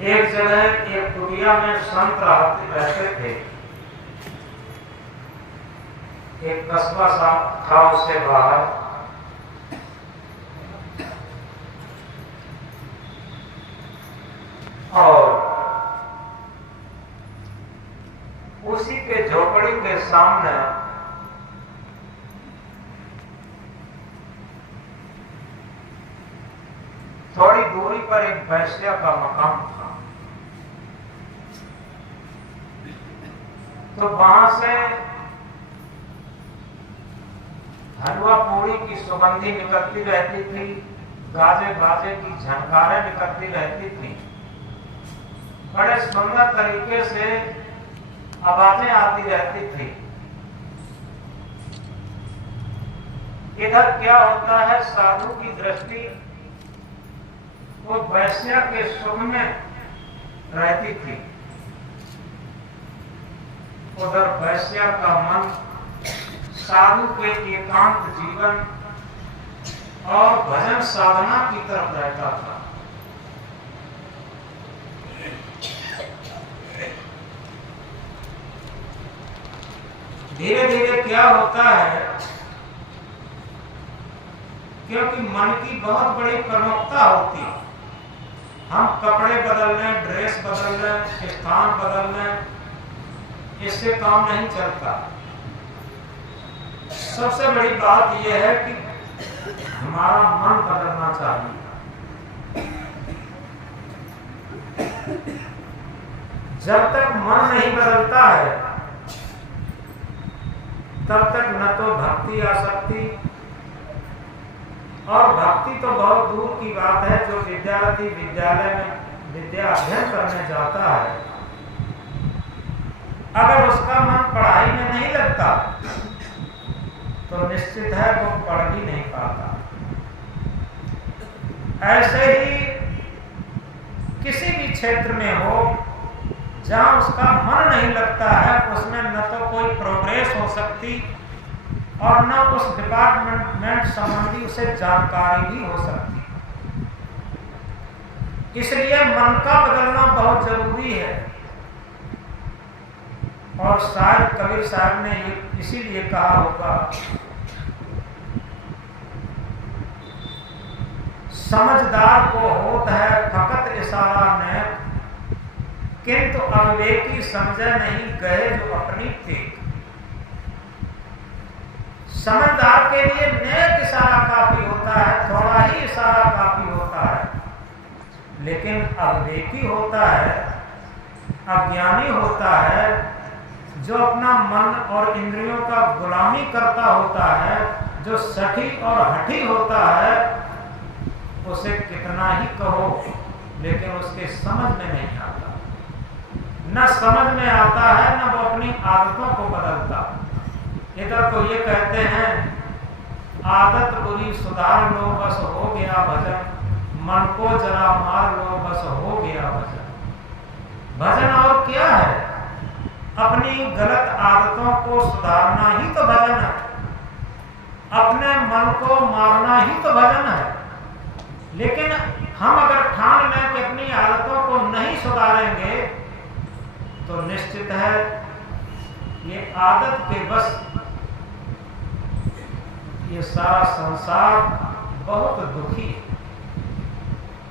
एक जगह एक कुटिया में संत रहते थे। एक कस्बा सा था उससे बाहर। और उसी के झोपड़ी के सामने थोड़ी दूरी पर एक वैश्या का मकान था। तो वहां से हलवा पूरी की सुगंधी निकलती रहती थी, गाजे बाजे की झनकारें निकलती रहती थी, बड़े सुंदर तरीके से आवाजें आती रहती थी। इधर क्या होता है, साधु की दृष्टि वो वैश्या के सुख में रहती थी, उधर वैश्या का मन साधु के एकांत जीवन और भजन साधना की तरफ रहता था। धीरे धीरे क्या होता है, क्योंकि मन की बहुत बड़ी प्रमुखता होती है। हम कपड़े बदल लें, ड्रेस बदल लें, स्थान बदल लें, इससे काम नहीं चलता। सबसे बड़ी बात यह है कि हमारा मन बदलना चाहिए। जब तक मन नहीं बदलता है तब तक न तो भक्ति आ सकती, और भक्ति तो बहुत दूर की बात है। जो विद्यार्थी विद्यालय में विद्या अध्ययन करने जाता है, अगर उसका मन पढ़ाई में नहीं लगता तो निश्चित है वो पढ़ भी नहीं पाता। ऐसे ही किसी भी क्षेत्र में हो जहां उसका मन नहीं लगता है, उसमें न तो कोई प्रोग्रेस हो सकती और न उस डिपार्टमेंट संबंधी उसे जानकारी भी हो सकती। इसलिए मन का बदलना बहुत जरूरी है। और शायद कबीर साहब ने इसीलिए कहा होगा, समझदार को होता है फकत इशारा ने, किंतु अविवेकी समझे नहीं गए जो अपनी टेक। समझदार के लिए नेक इशारा काफी होता है, थोड़ा ही इशारा काफी होता है। लेकिन अविवेकी होता है, अज्ञानी होता है, जो अपना मन और इंद्रियों का गुलामी करता होता है, जो सठी और हठी होता है, उसे कितना ही कहो लेकिन उसके समझ में नहीं आता। न समझ में आता है, न वो अपनी आदतों को बदलता। इधर तो ये कहते हैं आदत बुरी सुधार लो बस हो गया भजन, मन को जरा मार लो बस हो गया भजन। भजन और क्या है, अपनी गलत आदतों को सुधारना ही तो भजन है, अपने मन को मारना ही तो भजन है। लेकिन हम अगर ठान लें कि अपनी आदतों को नहीं सुधारेंगे तो निश्चित है ये आदत के बस ये सारा संसार बहुत दुखी है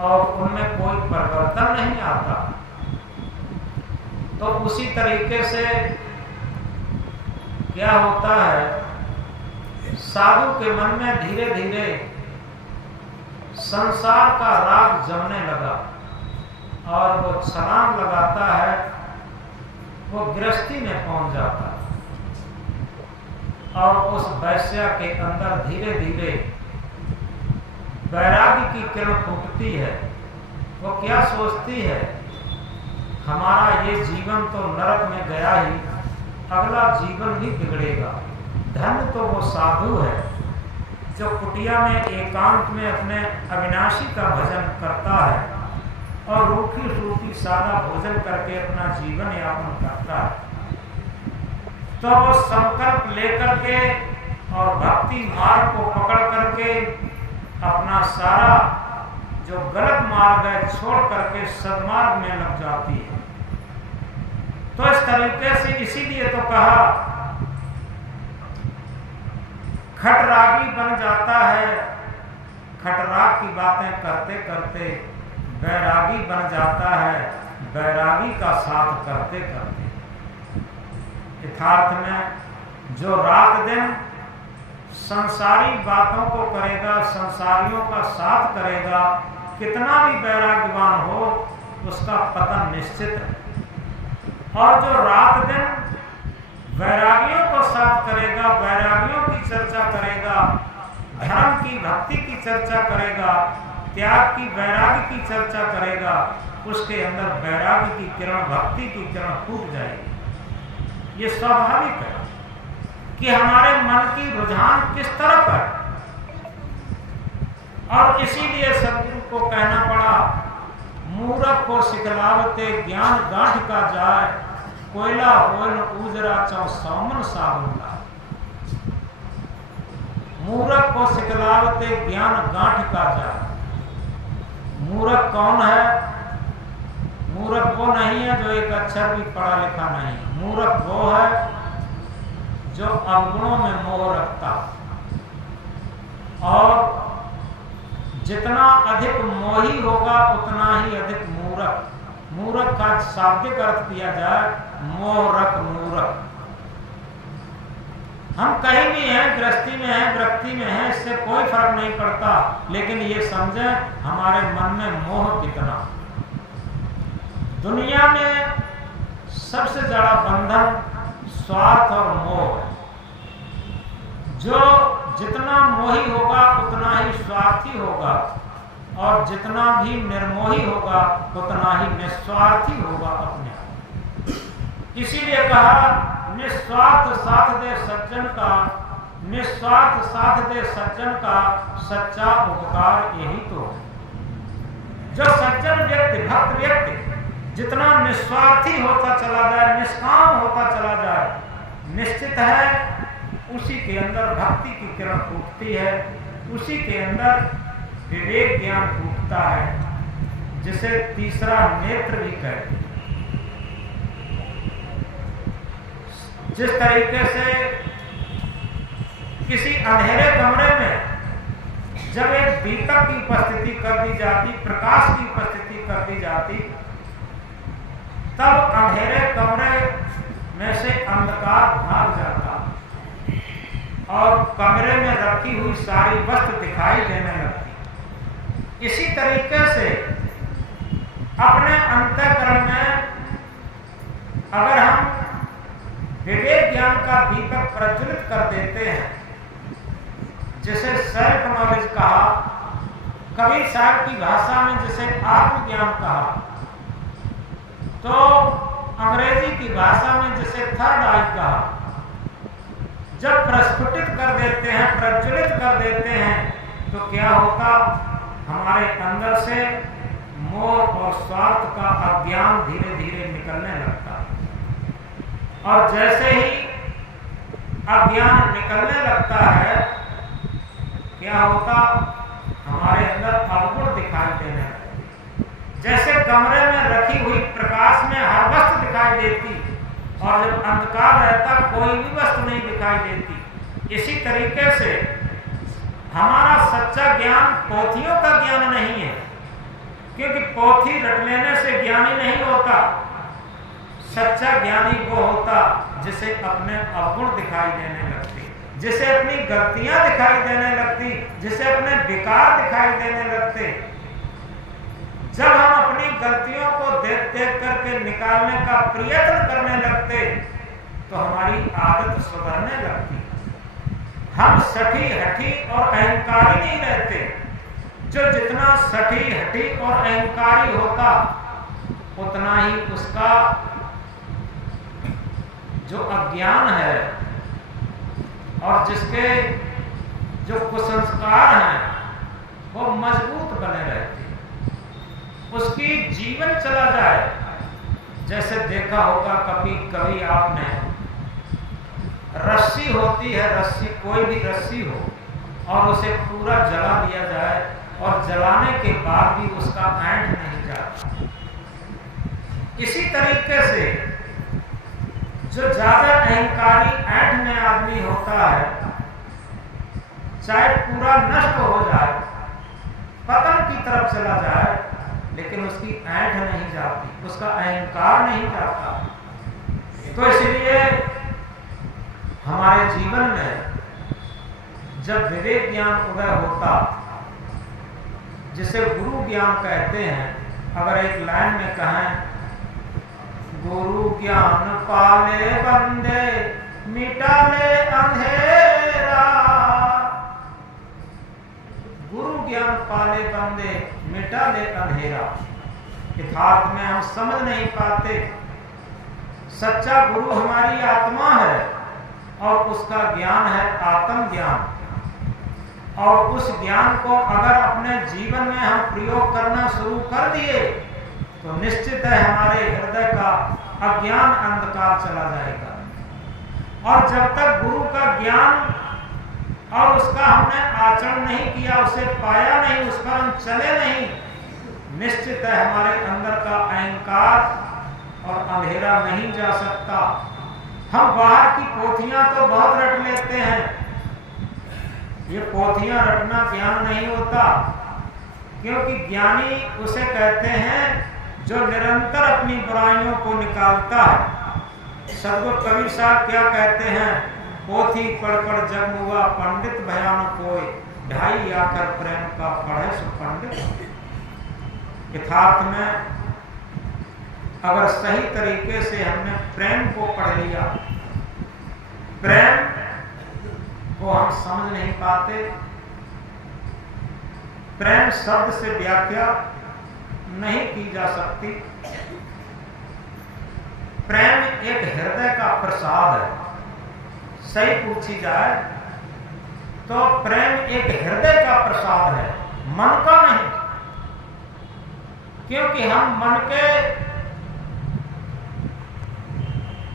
और उनमें कोई परिवर्तन नहीं आता। तो उसी तरीके से क्या होता है, साधु के मन में धीरे धीरे संसार का राग जमने लगा और वो छलांग लगाता है, वो गृहस्थी में पहुंच जाता है और उस वैश्या के अंदर धीरे धीरे वैराग्य की किरण फूटती है। वो क्या सोचती है, हमारा ये जीवन तो नरक में गया ही, अगला जीवन भी बिगड़ेगा। धन तो वो साधु है जो कुटिया में एकांत में अपने अविनाशी का भजन करता है और रूखी सूखी सादा भोजन करके अपना जीवन यापन करता है। तो वो संकल्प लेकर के और भक्ति मार्ग को पकड़ करके अपना सारा जो गलत मार्ग है छोड़ करके सदमार्ग में लग जाती है। तो इस तरीके से इसीलिए तो कहा खटरागी बन जाता है, खटराग की बातें करते करते बैरागी बन जाता है, बैरागी का साथ करते करते। यथार्थ में जो रात दिन संसारी बातों को करेगा, संसारियों का साथ करेगा, कितना भी वैराग्यवान हो उसका पतन निश्चित है। और जो रात दिन वैरागियों को साथ करेगा, वैरागियों की चर्चा करेगा, धर्म की भक्ति की चर्चा करेगा, त्याग की वैराग्य की चर्चा करेगा, उसके अंदर वैराग्य की किरण, भक्ति की किरण फूट जाएगी। ये स्वाभाविक है कि हमारे मन की रुझान किस तरफ है। और इसीलिए सदगुरु को कहना पड़ा, मूरख को सिखलावते ज्ञान गांठ का जाए, कोयला होल उजरा चौ सौमन साबुला। मूरख को सिखलावते ज्ञान गांठ का जाए। मूरख कौन है? मूरख वो नहीं है जो एक अक्षर भी पढ़ा लिखा नहीं। मूरख वो है जो अवगुणों में मोह रखता, और जितना अधिक मोही होगा उतना ही अधिक मूरख। मूरख का शाब्दिक अर्थ किया जाए मोहरख, मूरख। हम कहीं भी हैं, गृहस्थी में हैं, वृत्ति में हैं, इससे कोई फर्क नहीं पड़ता, लेकिन ये समझें हमारे मन में मोह कितना। दुनिया में सबसे ज्यादा बंधन स्वार्थ और मोह है। जो जितना मोही होगा उतना ही स्वार्थी होगा, और जितना भी निर्मोही होगा उतना ही निस्वार्थी होगा अपने आप। इसीलिए कहा निस्वार्थ साथ दे सज्जन का, निस्वार्थ साथ दे सज्जन का सच्चा उपकार यही तो है। जो सज्जन व्यक्ति, भक्त व्यक्ति जितना निस्वार्थी होता चला जाए, निष्काम होता चला जाए, निश्चित है उसी के अंदर भक्ति की किरण फूटती है, उसी के अंदर विवेक ज्ञान फूटता है, जिसे तीसरा नेत्र भी कहते हैं। जिस तरीके से किसी अंधेरे कमरे में जब एक दीपक की उपस्थिति कर दी जाती, प्रकाश की उपस्थिति कर दी जाती, तब अंधेरे कमरे में से अंधकार भाग जाता और कमरे में रखी हुई सारी वस्तु दिखाई देने लगती। इसी तरीके से अपने अंतःकरण में अगर हम विवेक ज्ञान का दीपक प्रज्वलित कर देते हैं, जिसे सेल्फ नॉलेज कहा, कबीर साहब की भाषा में जिसे आत्मज्ञान कहा, तो अंग्रेजी की भाषा में जिसे थर्ड आई कहा, जब प्रस्फुटित कर देते हैं, प्रज्वलित कर देते हैं, तो क्या होता? हमारे अंदर से मोह और स्वार्थ का अज्ञान धीरे धीरे निकलने लगता है। और जैसे ही अज्ञान निकलने लगता है, क्या होता? हमारे अंदर अवगुण दिखाई देने लगते। जैसे कमरे में रखी हुई प्रकाश में हर वस्तु दिखाई देती, और जब अंधकार रहता कोई भी वस्तु नहीं दिखाई देती। इसी तरीके से हमारा सच्चा ज्ञान पोथियों का ज्ञान नहीं है, क्योंकि पोथी रट लेने से ज्ञानी नहीं होता। सच्चा ज्ञानी वो होता जिसे अपने अवगुण दिखाई देने लगती, जिसे अपनी गलतियां दिखाई देने लगती, जिसे अपने विकार दिखाई देने लगते। जब हम अपनी गलतियों को देख देख करके निकालने का प्रयत्न करने लगते, तो हमारी आदत सुधरने लगती। हम सठी हठी और अहंकारी नहीं रहते। जो जितना सठी हठी और अहंकारी होता, उतना ही उसका जो अज्ञान है और जिसके जो कुसंस्कार हैं वो मजबूत बने रहते, उसकी जीवन चला जाए। जैसे देखा होगा कभी कभी आपने, रस्सी होती है, रस्सी कोई भी रस्सी हो और उसे पूरा जला दिया जाए और जलाने के बाद भी उसका ऐंठ नहीं जाता। इसी तरीके से जो ज्यादा अहंकारी ऐंठने आदमी होता है, चाहे पूरा नष्ट हो जाए, पतन की तरफ चला जाए, लेकिन उसकी ऐंठ नहीं जाती, उसका अहंकार नहीं जाता। तो इसलिए हमारे जीवन में जब विवेक ज्ञान उदय होता, जिसे गुरु ज्ञान कहते हैं, अगर एक लाइन में कहें, गुरु ज्ञान पाले बंदे मिटा ले अंधेरा, गुरु ज्ञान पाले बंदे मिटा ले अंधेरा। यथार्थ में हम समझ नहीं पाते, सच्चा गुरु हमारी आत्मा है और उसका ज्ञान है आत्म ज्ञान, और उस ज्ञान को अगर अपने जीवन में हम प्रयोग करना शुरू कर दिए तो निश्चित है हमारे हृदय का अज्ञान अंधकार चला जाएगा। और जब तक गुरु का ज्ञान और उसका हमने आचरण नहीं किया, उसे पाया नहीं, उस पर हम चले नहीं, निश्चित है हमारे अंदर का अहंकार और अंधेरा नहीं जा सकता। हम बाहर की पोथियां तो बहुत रट लेते हैं, ये पोथियां रटना ज्ञान नहीं होता, क्योंकि ज्ञानी उसे कहते हैं जो निरंतर अपनी बुराइयों को निकालता है। सदगुरु कबीर साहब क्या कहते हैं, पोथी पढ़ पढ़ जग हुआ पंडित भयान कोई, ढाई आकर प्रेम का पढ़े सो पंडित। यथार्थ में अगर सही तरीके से हमने प्रेम को पढ़ लिया, प्रेम को हम समझ नहीं पाते, प्रेम शब्द से व्याख्या नहीं की जा सकती। प्रेम एक हृदय का प्रसाद है। सही पूछी जाए तो प्रेम एक हृदय का प्रसाद है, मन का नहीं, क्योंकि हम मन के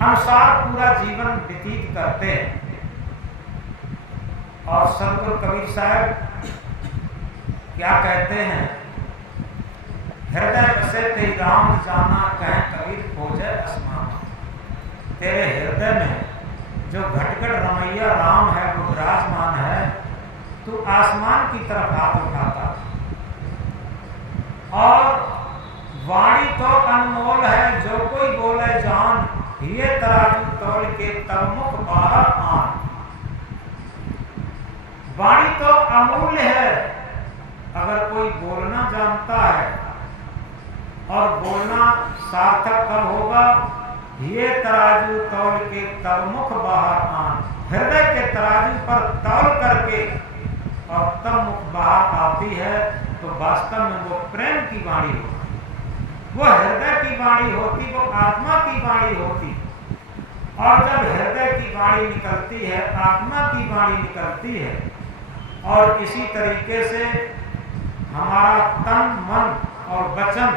अनुसार पूरा जीवन व्यतीत करते हैं। और सदगुरु कबीर साहब क्या कहते हैं, हृदय बसे तेरी राम जाना, कहें कबीर खोजे आसमान। तेरे हृदय में जो घटघट रमैया राम है वो विराजमान है, तू आसमान की तरफ हाथ उठाता। और वाणी तो अनमोल है, जो कोई बोले जान, ये तराजू तोड़ के तब मुख बाहर आन। वाणी तो अमूल्य है, अगर कोई बोलना जानता है, और बोलना सार्थक कब होगा, ये तराजू तौल के तब मुख बाहर आन। हृदय के तराजू पर तौल करके और तब मुख बाहर आती है, तो वास्तव में वो प्रेम की वाणी होती, वो हृदय की वाणी होती, वो आत्मा की वाणी होती। और जब हृदय की वाणी निकलती है, आत्मा की वाणी निकलती है, और इसी तरीके से हमारा तन मन और वचन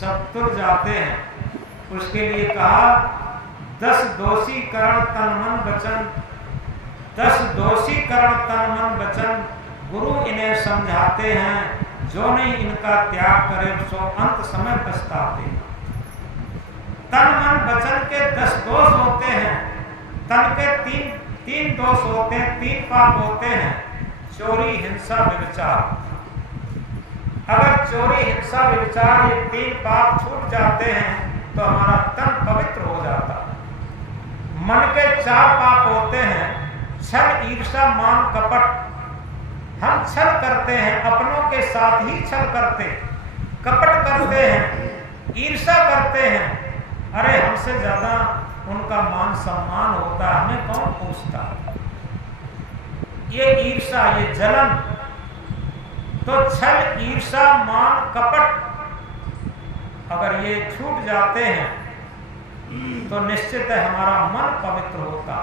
सब तुर जाते हैं। उसके लिए कहा 10 दोषी करण तन मन वचन, 10 दोषी करण तन मन वचन, गुरु इन्हें समझाते हैं, जो नहीं इनका त्याग करे सो अंत समय पछताते। तन मन वचन के 10 दोष होते हैं। तन के तीन दोष होते हैं, 3 पाप होते हैं, चोरी हिंसा व्यभिचार। अगर चोरी हिंसा व्यभिचार ये 3 पाप छूट जाते हैं तो हमारा तन पवित्र हो जाता। मन के 4 पाप होते हैं, छल ईर्षा मान कपट। हम छल करते हैं, अपनों के साथ ही छल करते, कपट करते हैं, ईर्षा करते हैं। अरे हमसे ज्यादा उनका मान सम्मान होता है, हमें कौन पूछता। ये ईर्षा, ये जलन, तो छल ईर्षा मान कपट अगर ये छूट जाते हैं तो निश्चित है हमारा मन पवित्र होता।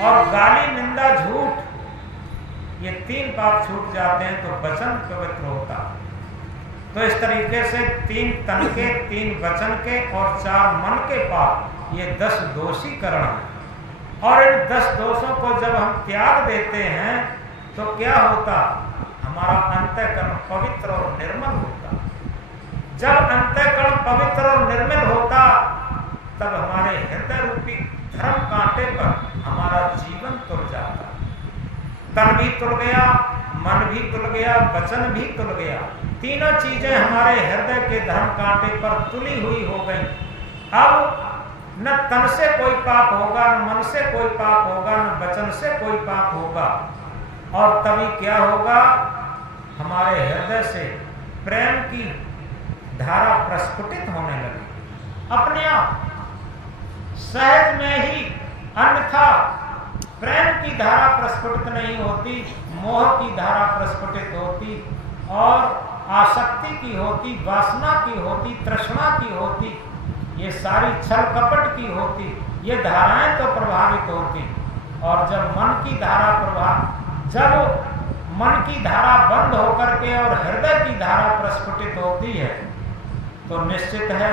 और गाली निंदा झूठ, ये 3 पाप छूट जाते हैं तो वचन पवित्र होता। तो इस तरीके से 3 तन के, 3 वचन के और 4 मन के पाप, ये 10 दोषी करण है। और इन 10 दोषों को जब हम त्याग देते हैं तो क्या होता, हमारा अंतःकरण पवित्र और निर्मल होता। जब अंतःकरण पवित्र और निर्मल होता तब हमारे हृदय रूपी धर्म कांटे पर हमारा जीवन तुल जाता। तन भी तुल गया, मन भी तुल गया, वचन भी तुल गया। तीनों चीजें हमारे हृदय के धर्म कांटे पर तुली हुई हो गई। अब न तन से कोई पाप होगा, न मन से कोई पाप होगा, न वचन से कोई पाप होगा। और तभी क्या होगा, हमारे हृदय से प्रेम की धारा प्रस्फुटित होने लगी अपने आप सहज में ही। अन्यथा प्रेम की धारा प्रस्फुटित नहीं होती, मोह की धारा प्रस्फुटित होती और आसक्ति की होती, वासना की होती, तृष्णा की होती, ये सारी छल कपट की होती। ये धाराएं तो प्रभावित होती। और जब मन की धारा बंद होकर के और हृदय की धारा प्रस्फुटित होती है तो निश्चित है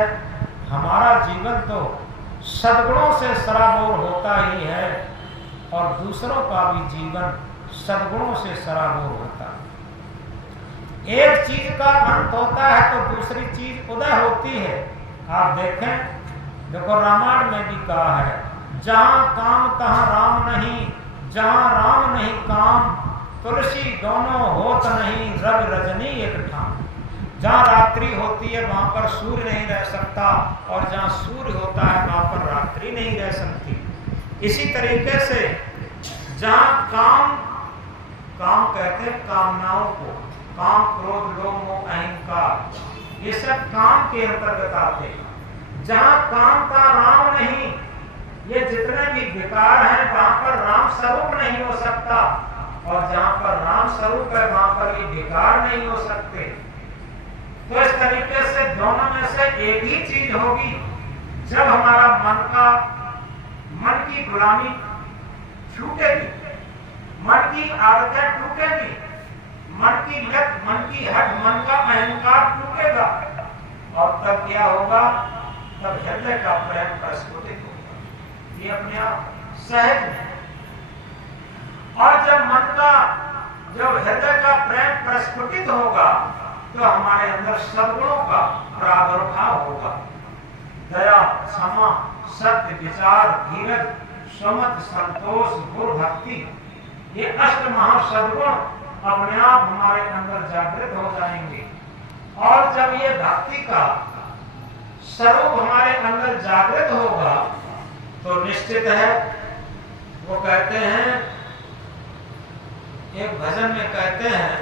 हमारा जीवन तो सद्गुणों से सराबोर होता ही है और दूसरों का भी जीवन सद्गुणों से सराबोर होता है। एक चीज का अंत होता है तो दूसरी चीज उदय होती है। आप देखें, देखो रामायण में भी कहा है, जहां काम तहां राम नहीं, जहां राम नहीं काम, तुलसी दोनों होत नहीं, रवि रजनी एक ठाम। जहां रात्रि होती है वहां पर सूर्य नहीं रह सकता और जहां सूर्य होता है वहां पर रात्रि नहीं रह सकती। इसी तरीके से जहां काम कहते हैं कामनाओं को, काम क्रोध लोभ मोह अहंकार, ये सब काम के अंतर्गत आते हैं। जहां काम का राम नहीं, ये जितने भी विकार हैं वहां पर राम स्वरूप नहीं हो सकता और जहां पर राम स्वरूप है वहां पर ये विकार नहीं हो सकते। तो इस तरीके से दोनों में से एक ही चीज होगी। जब हमारा मन की गुलामी छूटेगी, मन की आदतें टूटेगी, मन की लत, मन की हट, मन का अहंकार टूटेगा और तब क्या होगा, तब हृदय का प्रेम प्रस्फुटित होगा। ये अपने आप सहज है। और जब हृदय का प्रेम प्रस्फुटित होगा तो हमारे अंदर सद्गुणों का प्रादुर्भाव होगा। दया, क्षमा, सत्य, विचार, धीरज, समत, संतोष, गुरु, भक्ति, ये अष्ट महासद्गुण अपने आप हमारे अंदर जागृत हो जाएंगे। और जब ये भक्ति का स्वरूप हमारे अंदर जागृत होगा तो निश्चित है, वो कहते हैं, एक भजन में कहते हैं,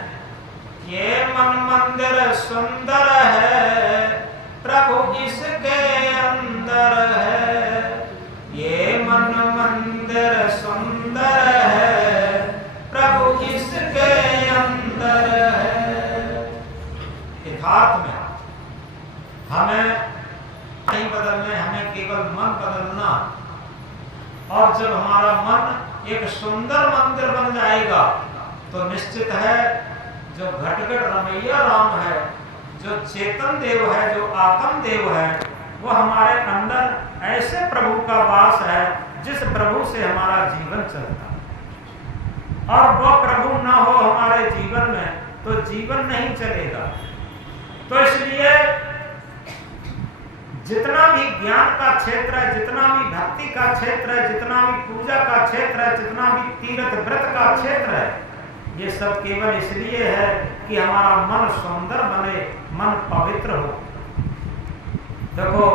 ये मन मंदिर सुंदर है प्रभु इसके अंदर है। ये मन मंदिर सुंदर है प्रभु इसके अंदर है। यथार्थ में हमें नहीं बदलने, हमें केवल मन बदलना। और जब हमारा मन एक सुंदर मंदिर बन जाएगा तो निश्चित है जो घटघट रमैया राम है, जो चेतन देव है, जो आत्म देव है, वो हमारे अंदर ऐसे प्रभु का वास है जिस प्रभु से हमारा जीवन चलता है। और वो प्रभु ना हो हमारे जीवन में तो जीवन नहीं चलेगा। तो इसलिए जितना भी ज्ञान का क्षेत्र है, जितना भी भक्ति का क्षेत्र है, जितना भी पूजा का क्षेत्र है, जितना भी तीर्थ व्रत का क्षेत्र है, ये सब केवल इसलिए है कि हमारा मन सुंदर बने, मन पवित्र हो। देखो